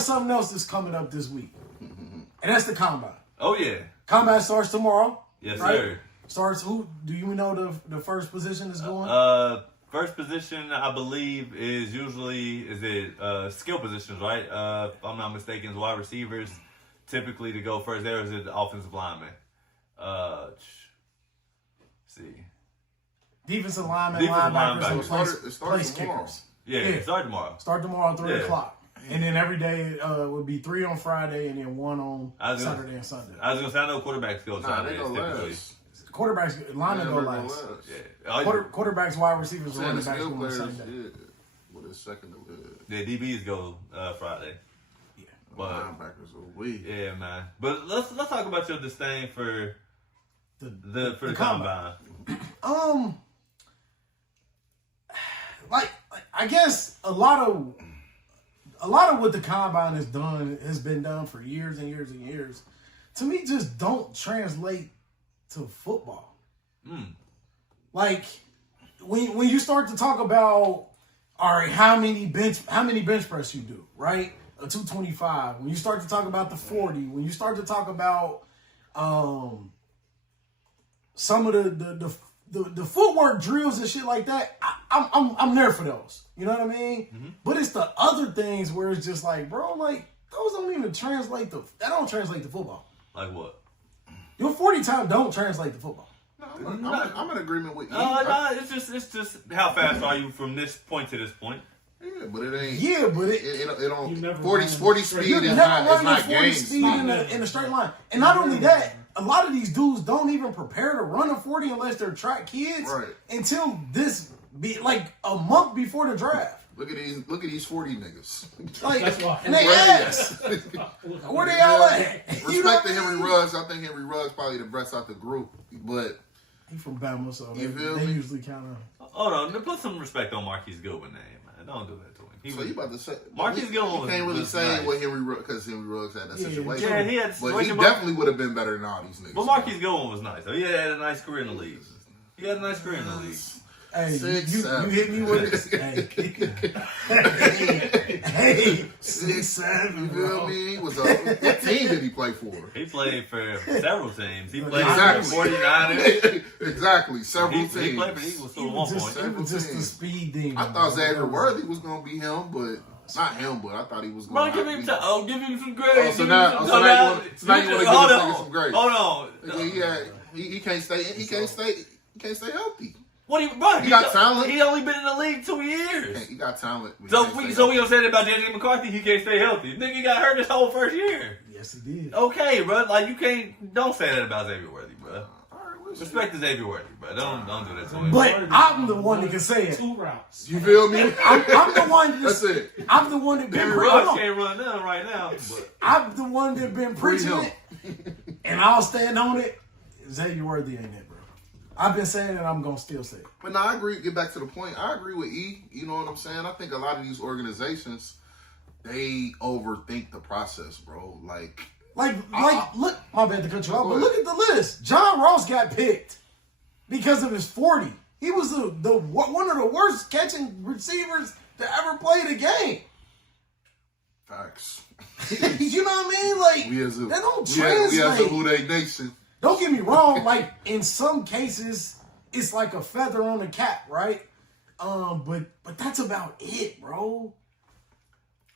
something else that's coming up this week, and that's the combine. Oh yeah. Combine starts tomorrow. Yes, right? sir. Starts who? Do you know the first position is going? First position I believe is usually skill positions, right? If I'm not mistaken, is wide receivers typically to go first. There is the offensive lineman. Let's see. Defensive linemen, Defensive linebackers, and linebackers. place kickers. Yeah, start tomorrow. Start tomorrow, 3 o'clock. And then every day would be 3 on Friday and then 1 on Saturday and Sunday. I was going to say, I know quarterbacks go Saturdays typically. Quarterbacks, linemen go last. Yeah. Quarterbacks, wide receivers, running backs go on Sunday. With his second. Yeah, DBs go Friday. Yeah. But linebackers are weak. Yeah, man. But let's talk about your disdain for the combine. Like I guess a lot of what the combine has been done for years and years and years. To me, just don't translate to football. Like when you start to talk about, all right, how many bench press you do, right? A 225. When you start to talk about the 40, when you start to talk about some of the footwork drills and shit like that, I'm there for those. You know what I mean? Mm-hmm. But it's the other things where it's just like, bro, like those don't even translate to football. Like what? Your 40 time don't translate to football. No, I'm in agreement with you. No, it's just how fast are you from this point to this point? Yeah, but it ain't. Yeah, but it don't. 40 speed you is never not 40 game speed in a straight line. And not only that, a lot of these dudes don't even prepare to run a 40 unless they're track kids until this be like a month before the draft. Look at these 40 niggas. Like, That's why. and they ass. Where they all at? Respect to Henry Ruggs. I think Henry Ruggs probably the best out the group, but he from Bama, so you feel they me? usually kind of. Hold on, put some respect on Marquise Goodwin name, man. Don't do that to him. So you about to say Marquise Goodwin you can't really was say nice. what Henry Ruggs, because Henry Ruggs had that situation. Yeah, he had a but he situation. definitely would have been better than all these niggas. But Marquise Goodwin was nice. So he had a nice career in the league. He had a nice career in the league. Hey, you 6'7". hit me with it. Hey, 6'7". You feel me? He was what team did he play for? He played for several teams. He played Exactly. for the 49ers. Exactly, several teams. He played for the Eagles too at one point. He was just the speed demon. I thought Xavier Worthy was gonna be him, but not him. But I thought he was Bro, gonna. give him some grades. So now you want to give this nigga some grades. Hold on. He can't stay. He can't stay healthy. What do you, bro? He got talent. He only been in the league 2 years. He got talent. So we gonna say that about JJ McCarthy? He can't stay healthy. Nigga got hurt his whole first year. Yes, he did. Okay, bro. Like don't say that about Xavier Worthy, bro. All right, Respect to Xavier Worthy, bro. Don't do that to him. But I'm the one that can say it. 2 routes. You feel me? I'm the one. That's it. I'm the one that been Henry Ruggs can't run none right now. But I'm the one that been preaching it, and I'll stand on it. Xavier Worthy ain't it, bro. I've been saying it. I'm gonna still say it. But no, I agree. Get back to the point. I agree with E. You know what I'm saying? I think a lot of these organizations, they overthink the process, bro. Like Look, my bad to cut you off, but look at the list. John Ross got picked because of his 40. He was the one of the worst catching receivers to ever play the game. facts. You know what I mean? Like that don't translate. We as a Who They Nation. Don't get me wrong. Like in some cases, it's like a feather on the cap, right? But that's about it, bro.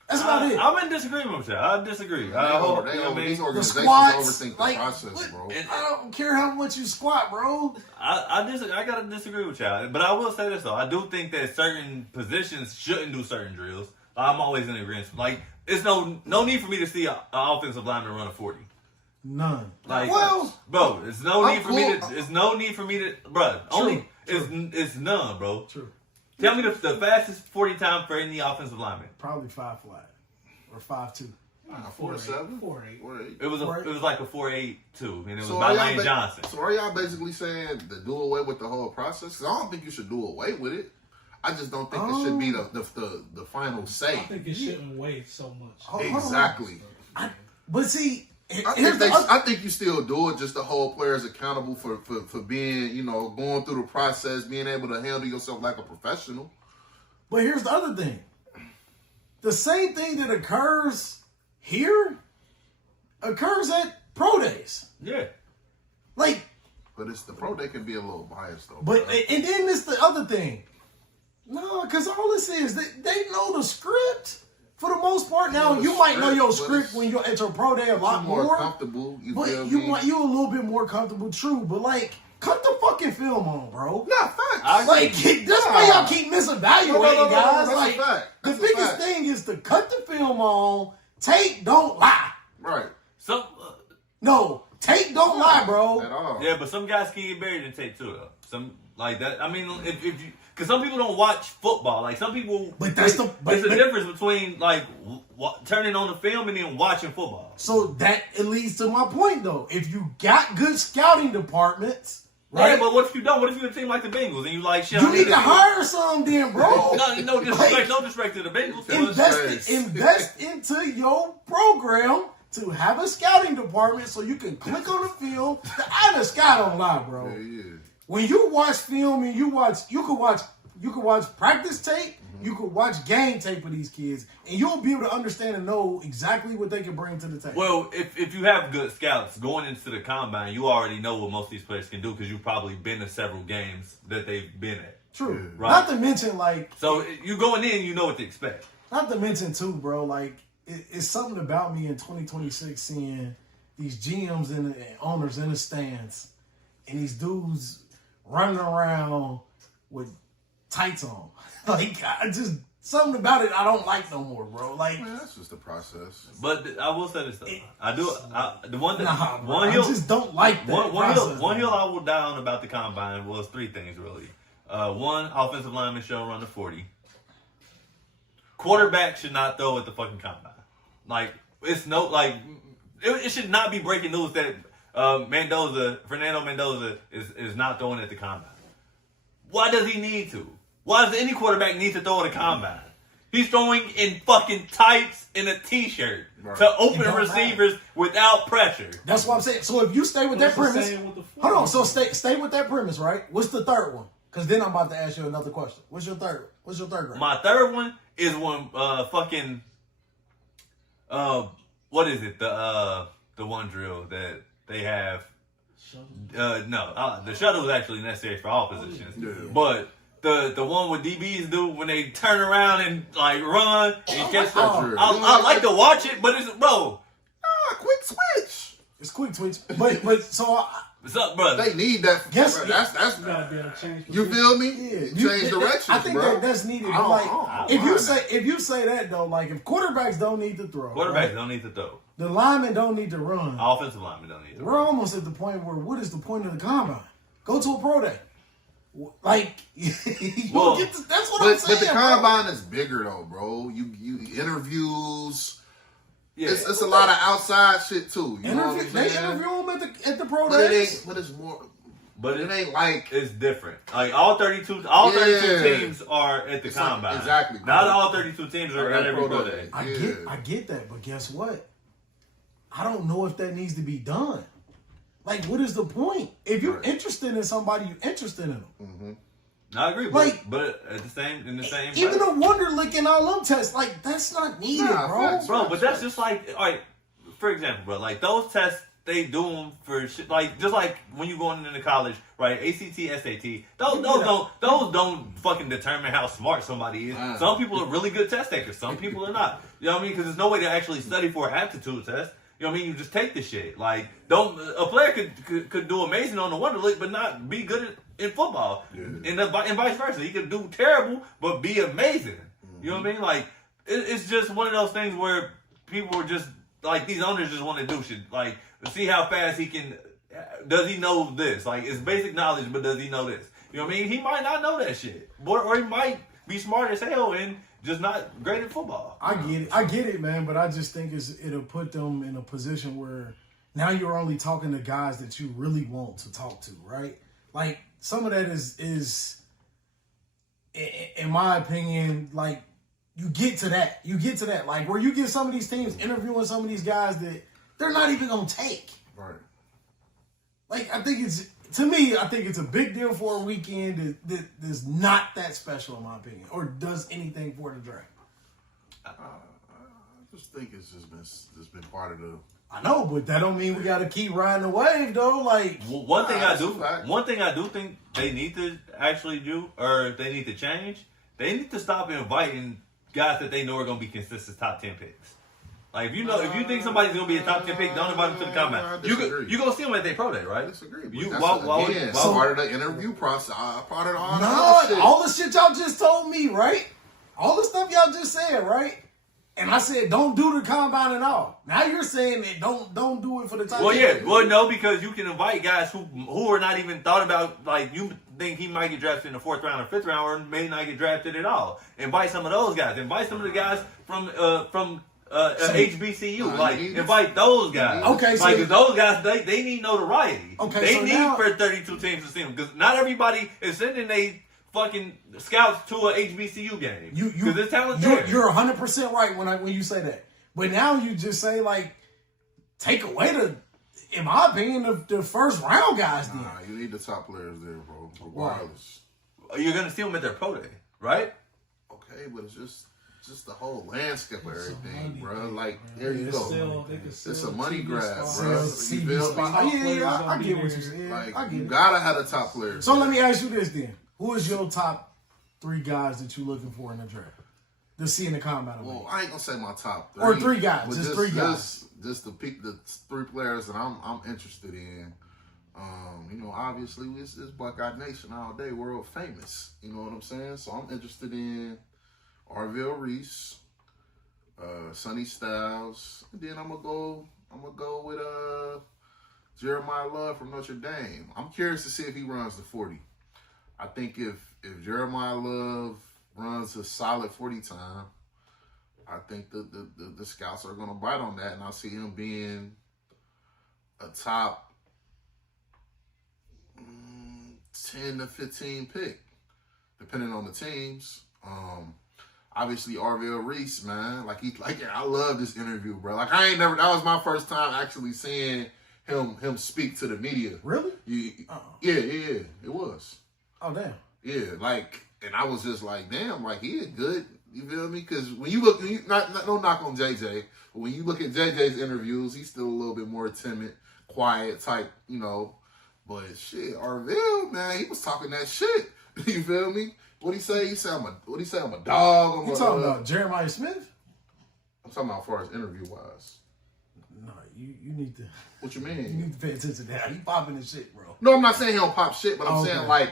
That's about it. I'm in disagreement with that. I disagree. These The organizations squats, overthink the process, bro. I don't care how much you squat, bro. I gotta disagree with y'all. But I will say this though. I do think that certain positions shouldn't do certain drills. I'm always in agreement. Like, it's no need for me to see an offensive lineman run a 40. None. Like, well, bro, it's no I'm need for cool. me to. It's no need for me to, bro. Only it's none, bro. True. Tell me the fastest 40 time for any offensive lineman. Probably 5 flat or 5'2". 4'7", 4'8". 4'8". It was like a 4.8 too, and it was So by are y'all Lane Johnson. So are y'all basically saying to do away with the whole process? Because I don't think you should do away with it. I just don't think it should be the final say. I think it shouldn't weigh so much. Exactly. But see, I think you still do it just to hold players accountable for being, going through the process, being able to handle yourself like a professional. But here's the other thing. The same thing that occurs here occurs at pro days. Yeah. Like, But it's the pro. They can be a little biased though. but bro. and then it's the other thing. No, because all this is they know the script for the most part. Now the you might know script, your but script it's- when you're at your pro day a lot more more. comfortable. You But feel you me? a little bit more comfortable, true. But like, cut the fucking film on, bro. Nah, facts. Like that's why y'all keep misevaluating, No, guys. that's Like a fact. the That's a biggest fact. thing is to cut the film on. Tape don't lie. Right. Some, No, tape don't lie, bro. At all. yeah, but some guys can get buried in tape too, though. Some like that. I mean, if you, because some people don't watch football. Like some people, But that's the- there's but- a difference between like turning on the film and then watching football. So that it leads to my point, though. If you got good scouting departments, Right, right? but what if you don't? What if you're a team like the Bengals and you like shit? You I need to see- hire some, then, bro. No disrespect, no disrespect to the Bengals. Invest into your program to have a scouting department so you can click on the film. The eye of sky don't lie, bro. Yeah, yeah. When you watch film and you could watch practice tape, you could watch game tape of these kids, and you'll be able to understand and know exactly what they can bring to the table. Well, if you have good scouts going into the combine, you already know what most of these players can do because you've probably been to several games that they've been at. True. Right. Not to mention, like, So you going in, you know what to expect. not to mention too, bro. Like, it's something about me in 2026 seeing these GMs and owners in the stands, and these dudes running around with tights on. Like, I just something about it I don't like no more, bro. Like, Man, that's just the process. But I will say this though, the one that nah, bro, one I hill just don't like that. one process, hill man. I will die on about the combine was three things really. One, offensive lineman should run the 40. Quarterback should not throw at the fucking combine. Like it's no like it should not be breaking news that Fernando Mendoza is not throwing at the combine. Why does he need to? Why does any quarterback need to throw at a combine? He's throwing in fucking tights and a t-shirt Right. to open It don't receivers without pressure. That's what I'm saying. So if you stay with that What's the premise, saying with the hold on. So football? stay with that premise, right? What's the third one? Because then I'm about to ask you another question. What's your third grade? My third one is when what is it? The one drill that they have. The shuttle is actually necessary for all positions. Yeah. But the one with DBs do when they turn around and like run and catch the. that drill. I like to watch it, but it's bro. Quick switch. It's quick twitch, but so What's up, brother? They need that. Guess- bro, that's You gotta be able to change. you feel me? yeah, Change directions, I think bro. that's needed. I But don't- like, I don't if mind you say that though, like if quarterbacks don't need to throw, Quarterbacks right? don't need to throw. The linemen don't need to run. Offensive linemen don't need to We're almost at the point where what is the point of the combine? Go to a pro day. Like you Well, get to, that's what I'm But saying. the bro. combine is bigger though, bro. You interviews. Yeah. It's a lot of outside shit too. You know what I'm They saying? interview them at the pro But it days. ain't. But it's more. But It ain't like. it's different. Like all 32 teams are at the It's like- combine. exactly, bro. Not all 32 teams are Are at at every pro pro day. day. I get that, but guess what? I don't know if that needs to be done. Like, what is the point? If you're Right. interested in somebody, you're interested in them. I agree, Like- but at the same Even breath- a Wonderlick and all them tests, like that's not needed, Nah, bro. facts. bro. But that's just like, all right. For example, bro, like those tests they do them for shit. Like just like when you going into college, right? ACT, SAT. Those don't fucking determine how smart somebody is. Nah. Some people are really good test takers. Some people are not. You know what I mean? Because there's no way to actually study for an aptitude test. You know what I mean? You just take the shit. Like, a player could do amazing on the Wonderlic, but not be good in football, Yeah. and vice versa. He could do terrible, but be amazing. You know what I mean? Like, it's just one of those things where people are just like these owners just want to do shit. Like, see how fast he can. Does he know this? Like, it's basic knowledge, but does he know this? You know what I mean? He might not know that shit, or he might be smart as hell and just not great at football. I get it, man. But I just think it'll put them in a position where now you're only talking to guys that you really want to talk to, right? Like some of that is in my opinion, like you get to that, like where you get some of these teams interviewing some of these guys that they're not even gonna take. Right. Like I think it's a big deal for a weekend that's not that special in my opinion, or does anything for the draft. just think it's just been part of the. I know, but that don't mean we got to keep riding the wave, though. Like One thing I that's do, a fact. one thing I do think they need to actually do, or they need to change. They need to stop inviting guys that they know are going to be consistent top 10 picks. Like if you think somebody's going to be a top 10 pick, don't invite them to the I combine. disagree. You gonna see them at their pro day, right? I disagree. But You that's why part of the interview process. Part of all the no, other shit. all the shit y'all just told me, right? All the stuff y'all just said, right? And I said, don't do the combine at all. Now you're saying that don't do it for the top. Well, 10. yeah. Well, no, because you can invite guys who are not even thought about. Like you think he might get drafted in the 4th round or 5th round, or may not get drafted at all. Invite some of those guys. Invite some of the guys from HBCU. Nah, Like you need- invite those guys. Okay, so- like 'cause those guys they need notoriety. Okay, they so need now- for 32 teams to see them because not everybody is sending they fucking scouts to a HBCU game. Because it's talent there. You're 100% right when you say that. But now you just say like, take away in my opinion, the first round guys. Then Nah, you need the top players there, bro. Regardless. You're gonna see them at their pro day, right? Okay, but it's just the whole landscape of everything, money bro. thing, Like, man. there you They go. still- they can It's still a money TV grab, spots. bro. CB You feel spot. me? Oh, yeah, I Players get gonna what be you're saying. Like, I get you it. gotta have the top players. So there. let me ask you this then: who is your top 3 guys that you looking for in the draft to see in the combine? Well, I ain't gonna say my top 3. Or 3 guys, but just 3 guys. Just to pick the 3 players that I'm interested in. Obviously it's Buckeye Nation all day, world famous. You know what I'm saying? So I'm interested in Arvell Reese, Sonny Styles, and then I'm gonna go with Jeremiah Love from Notre Dame. I'm curious to see if he runs the 40. I think if Jeremiah Love runs a solid 40 time, I think the scouts are gonna bite on that, and I see him being a top 10 to 15 pick, depending on the teams. Obviously Arvell Reese, man, I love this interview, bro. Like that was my first time actually seeing him speak to the media. Really? Yeah, it was. Oh damn. Yeah, and I was just like, damn, like he is good. You feel me? Because when you look, no knock on JJ, but when you look at JJ's interviews, he's still a little bit more timid, quiet type, But shit, Arvell, man, he was talking that shit. You feel me? What he say? He said, I'm a dog. You talking about Jeremiah Smith? I'm talking about as far as interview wise. No, you need to. What you You mean? need to pay attention to that. He popping his shit, bro. No, I'm not saying he don't pop shit, but I'm Okay. saying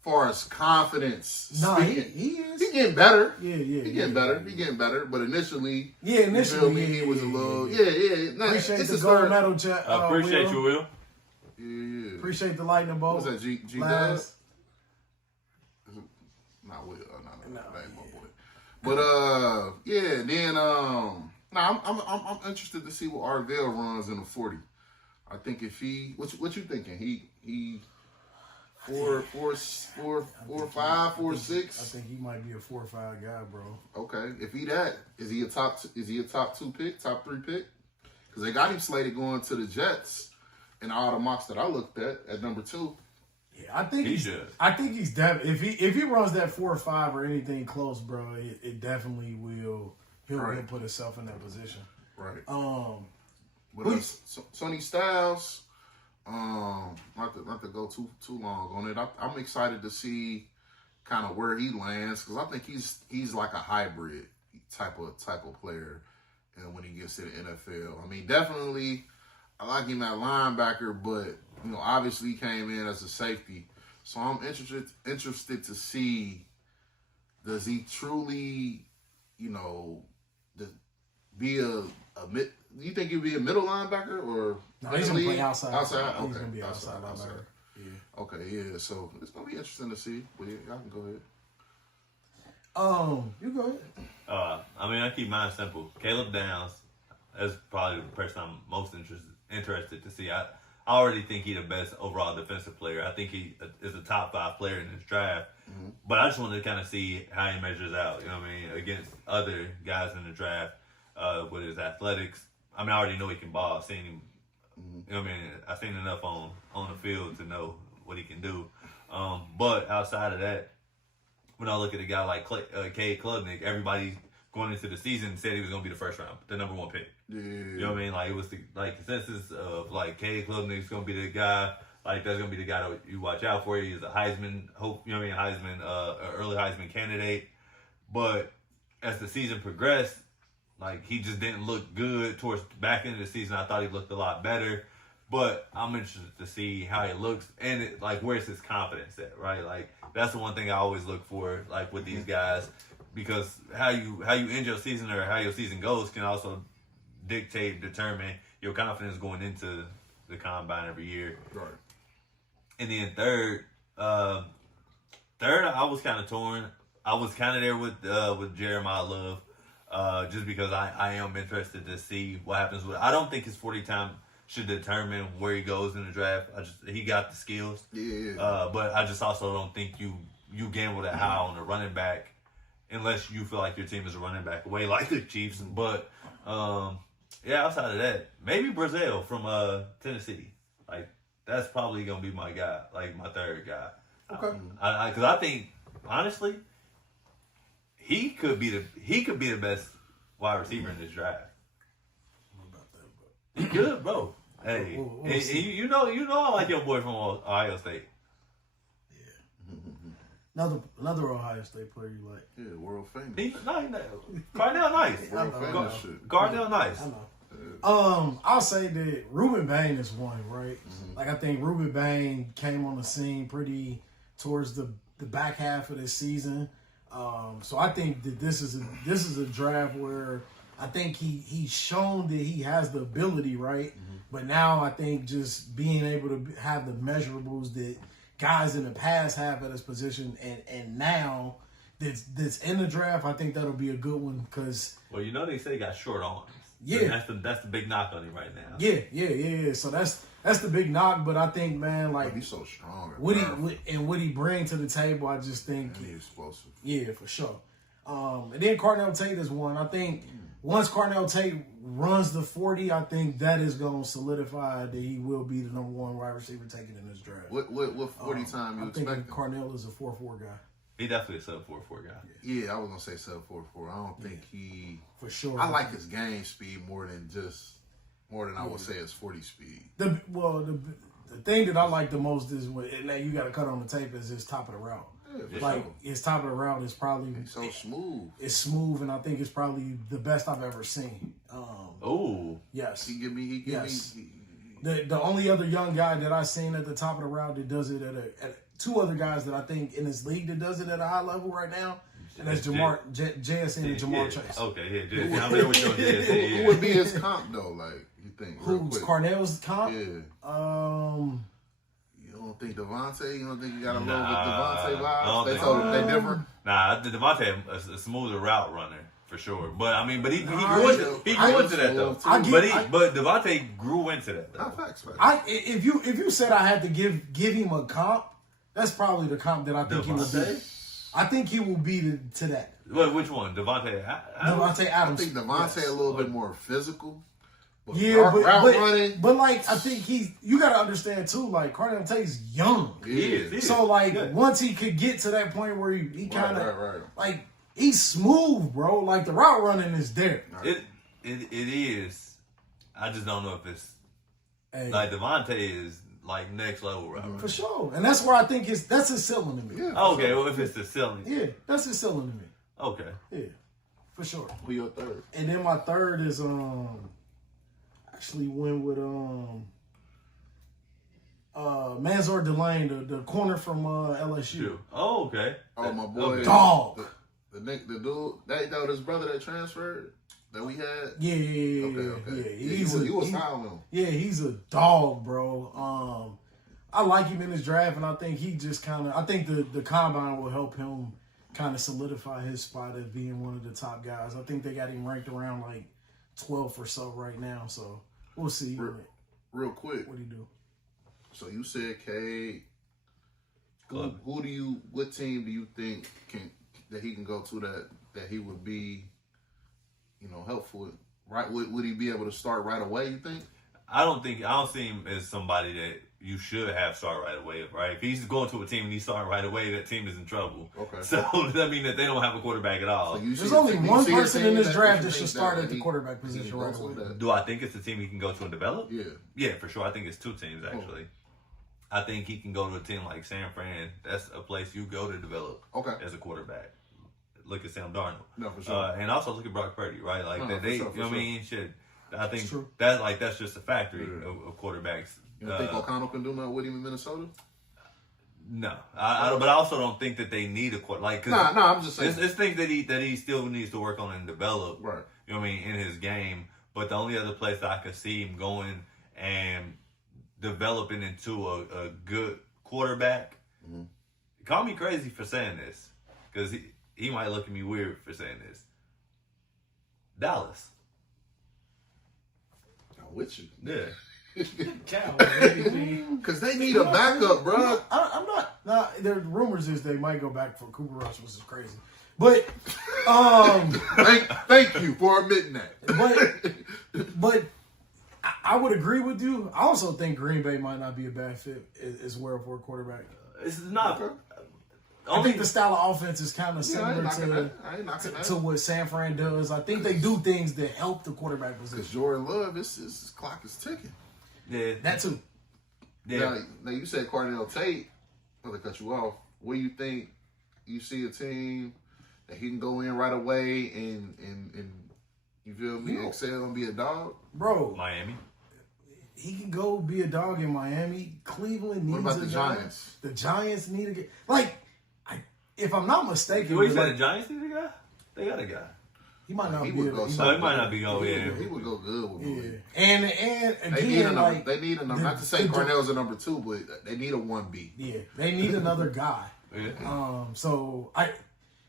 far as confidence. Nah, he speaking, is. he getting better. Yeah. He getting better. He getting better. But initially, Yeah, you feel me? yeah, He was a yeah, little, yeah. yeah. Nah, Appreciate it's the his gold third- medal, chat. Appreciate you, Will. Yeah. Appreciate the lightning bolt. What's that? G Dub? Last. Not Will. No, that ain't my boy. But yeah. Then I'm interested to see what Arvell runs in the 40. I think if he, what you thinking? He 4, 5, 4, 6. I think he might be a 4 or 5 guy, bro. Okay, if he that, is he a top 2 pick, top 3 pick? Because they got him slated going to the Jets in all the mocks that I looked at number 2. Yeah, I think He should. I think he's definitely if he runs that 4 or 5 or anything close, bro, it definitely will. He'll put himself in that position. Right. Who- Sonny Styles, not to go too long on it. I'm excited to see kind of where he lands because I think he's like a hybrid type of player, and when he gets to the NFL, I mean, definitely I like him at linebacker, but obviously he came in as a safety, so I'm interested to see, does he truly, be a mid? Do you think he'd be a middle linebacker or? No, he's gonna play outside. Outside. He's Okay. gonna be outside linebacker. Yeah. Okay. Yeah. So it's gonna be interesting to see. But yeah, y'all can go ahead. You go ahead. I keep mine simple. Caleb Downs is probably the person I'm most interested to see. I already think he's the best overall defensive player. I think he is a top 5 player in this draft. Mm-hmm. But I just wanted to kind of see how he measures out, against other guys in the draft with his athletics. I already know he can ball. I've seen him, I've seen enough on the field to know what he can do. But outside of that, when I look at a guy like Cade Klubnik, everybody's going into the season said he was going to be the first round, the number 1 pick. Yeah. You know what I mean? Like, it was the consensus of like Caleb Klubnik's going to be the guy. Like, that's going to be the guy that you watch out for. He's a Heisman early Heisman candidate. But as the season progressed, like, he just didn't look good towards the back end of the season. I thought he looked a lot better. But I'm interested to see how he looks and where's his confidence at, right? Like, that's the one thing I always look for, like, with these guys, because how you end your season or how your season goes can also determine your confidence going into the combine every year. Right. And then third, I was kind of torn. I was kind of there with Jeremiah Love, just because I am interested to see what happens with. I don't think his 40 time should determine where he goes in the draft. He got the skills. Yeah. But I just also don't think you gamble that high on a running back unless you feel like your team is a running back away like the Chiefs. But outside of that, maybe Brazil from Tennessee. Like, that's probably gonna be my guy, like my third guy. Okay. Because I think honestly, he could be the best wide receiver in this draft. He good, bro. Hey, We'll see. you know, I like your boy from Ohio State. Another Ohio State player you like. Yeah, world famous. Cardell nice. World I know. famous shit. Cardell nice. I know. I'll say that Ruben Bain is one, right? Like, I think Ruben Bain came on the scene pretty towards the back half of this season. So I think that this is a draft where I think he's shown that he has the ability, right? But now I think just being able to have the measurables that guys in the past have at his position, and now that's in the draft, I think that'll be a good one because. Well, you know they say he got short arms. Yeah, that's the big knock on him right now. Yeah. So that's the big knock. But I think, man, like, He's so strong. what he bring to the table, I just think, He's explosive. yeah, for sure. And then Carnell Tate is one. I think once Carnell Tate runs the 40, I think that is going to solidify that he will be the number 1 wide receiver taken in this draft. What 40 time you I think expecting? Carnell is a 4.4 guy. He definitely a sub-4.4 guy. Yeah, I was gonna say sub 4.4. I don't think he. For sure. I like his game speed more than I would say his 40 speed. The thing that I like the most is and that you got to cut on the tape is his top of the route. Yeah, Like, his top of the route is probably He's so smooth. it's smooth, and I think it's probably the best I've ever seen. Oh, Yes. He give me. Yes. The only other young guy that I've seen at the top of the route that does it at two other guys that I think in this league that does it at a high level right now, and that's JSN and Jamar Chase. Okay, yeah, I'm there with you on JSN. Who would be his comp though? Like, you think? real Who's quick? Carnell's comp? Yeah. You don't think Devontae? You don't think you got a little bit Devontae I don't vibes? They think told so. him they different. Nah, Devontae is a smoother route runner for sure. But I mean, he Nah, grew into that though. But Devontae grew into that though. Facts. If you said I had to give him a comp, that's probably the comp that I think he would be. I think he will be to that. Wait, which one? Devontae Devontae I Adams. think Devontae Yes. a little bit more physical. But Yeah, route running. but like I think you got to understand too. Like Carnell Tate's young, He is. so like Yeah. once he could get to that point where he kind of right. like he's smooth, bro. Like the route running is there. It is. I just don't know if it's Hey, like Devontae is like next level route. for sure, and that's where I think that's his ceiling to me. Yeah. Okay, well if it's the ceiling, Yeah, that's his ceiling to me. okay. Yeah, for sure. Who your third? And then my third is actually went with Manzor Delane, the corner from LSU. Shoot. Oh, okay. Oh, my boy. Okay. Dog. The dude, that his brother that transferred that we had. Yeah. Okay. Yeah, he was high on him. Yeah, he's a dog, bro. I like him in his draft, and I think he just I think the combine will help him kind of solidify his spot as being one of the top guys. I think they got him ranked around like 12th or so right now, so we'll see Real quick. what he do. So you said Cade. What team do you think that he can go to that he would be, helpful? Right? Would he be able to start right away? You think? I don't see him as somebody that you should have start right away, right? If he's going to a team and he's starting right away, that team is in trouble. Okay. So does that mean that they don't have a quarterback at all? So you There's see- only you one see a person in team this that draft you that should think start at the he- quarterback he position can right go away. to that? Do I think it's a team he can go to and develop? Yeah. Yeah, for sure. I think it's two teams actually. I think he can go to a team like San Fran. That's a place you go to develop Okay. as a quarterback. Look at Sam Darnold. No, for sure. And also look at Brock Purdy, right? Like No, that for they, sure, for you know what I sure. mean? Shit. I think It's true. that's just a factory Yeah. of quarterbacks. You don't think O'Connell can do nothing with him in Minnesota? No, I don't. But I also don't think that they need a quarter. Like, 'cause Nah, I'm just saying. it's things that he still needs to work on and develop. Right. You know what I mean, in his game. But the only other place I could see him going and developing into a good quarterback. Mm-hmm. Call me crazy for saying this, because he might look at me weird for saying this. Dallas. I'm with you. Yeah. Cal, MVP. Because they need a backup, bro. I'm not. Nah, the rumors is they might go back for Cooper Rush, which is crazy. But, Thank you for admitting that. but I would agree with you. I also think Green Bay might not be a bad fit as well for a quarterback. It's not. Okay. I think the style of offense is kind of Yeah, I ain't similar knocking that. I ain't knocking that. to what San Fran does. I think they do things that help the quarterback Because position. Jordan Love, his clock is ticking. Yeah. That too. Yeah. Now you said Cardell Tate. Not to cut you off. Where you think you see a team that he can go in right away and you feel me, No. excel and be a dog? Bro, Miami. he can go be a dog in Miami. Cleveland needs What about a the guy. Giants? The Giants need a guy. Like, if I'm not mistaken, What you said? like, The Giants need a guy. They got a guy. he might not He be. would able- go he so Oh, might- he might not be going. He Yeah. would- He would go good with Yeah, Boyd. and They need a again, number. like They need a number. Not to say Cornell's a number 2, but they need a 1B. yeah, they need another guy. Yeah. So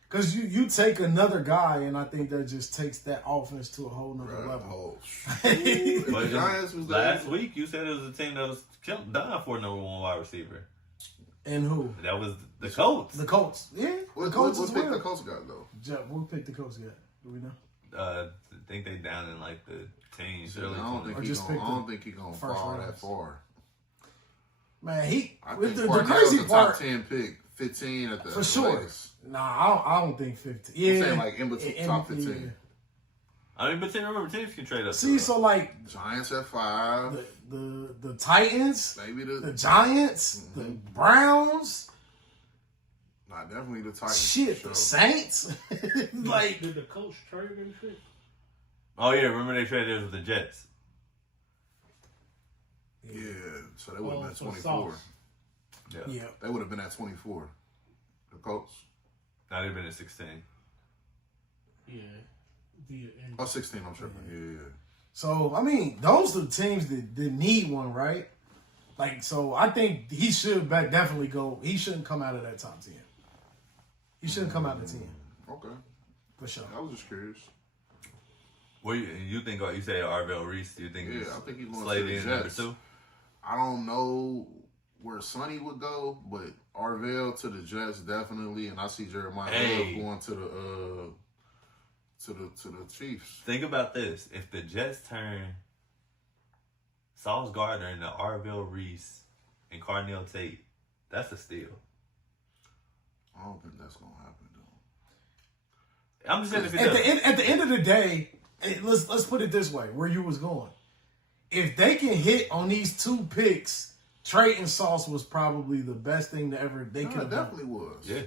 because you take another guy, and I think that just takes that offense to a whole nother level. Oh, the But Giants was last there. week you said it was a team that was dying for a number one wide receiver. And who? That was the Colts. The Colts. Yeah, What the Colts pick as the well. Colts got though? Jeff, what pick the Colts got? Do we know? I think they down in like the teens. I Early don't think Or he's just gonna. pick I the don't think he's gonna first fall round. that far. Man, I with think the Cornell's crazy the top part 10 pick, 15 at the for sure. latest. Nah, I don't think 15. I'm Yeah, saying like in between top 15. yeah. I mean, but remember, teams can trade up. See, so like Giants at 5. the Titans, Maybe the Giants, the Browns, not definitely the Titans. shit, for the sure. Saints. like, Did the coach trade and shit? Oh yeah, remember they traded theirs with the Jets. Yeah, so they would have been at for 24. Sauce. yeah. They would have been at 24. The Colts. Now they've been at 16. Yeah. Oh, 16, I'm tripping. Yeah. So I mean, those are the teams that need one, right? Like, so I think he should definitely go. He shouldn't come out of that top 10. He shouldn't come out of 10 Okay. for sure. I was just curious. What you think? You say Arvell Reese? Do you think? Yeah, he's I think he's going to slated the in number Jets. 2? I don't know where Sonny would go, but Arvell to the Jets definitely, and I see Jeremiah Hey. Love going to the Chiefs. Think about this: if the Jets turn Sauce Gardner into Arvell Reese and Cardell Tate, that's a steal. I don't think that's gonna happen though. I'm just saying if it does. At the end of the day, let's put it this way: where you was going, if they can hit on these 2 picks, Trey and Sauce was probably the best thing that ever they No, could it have definitely done. was. Yeah.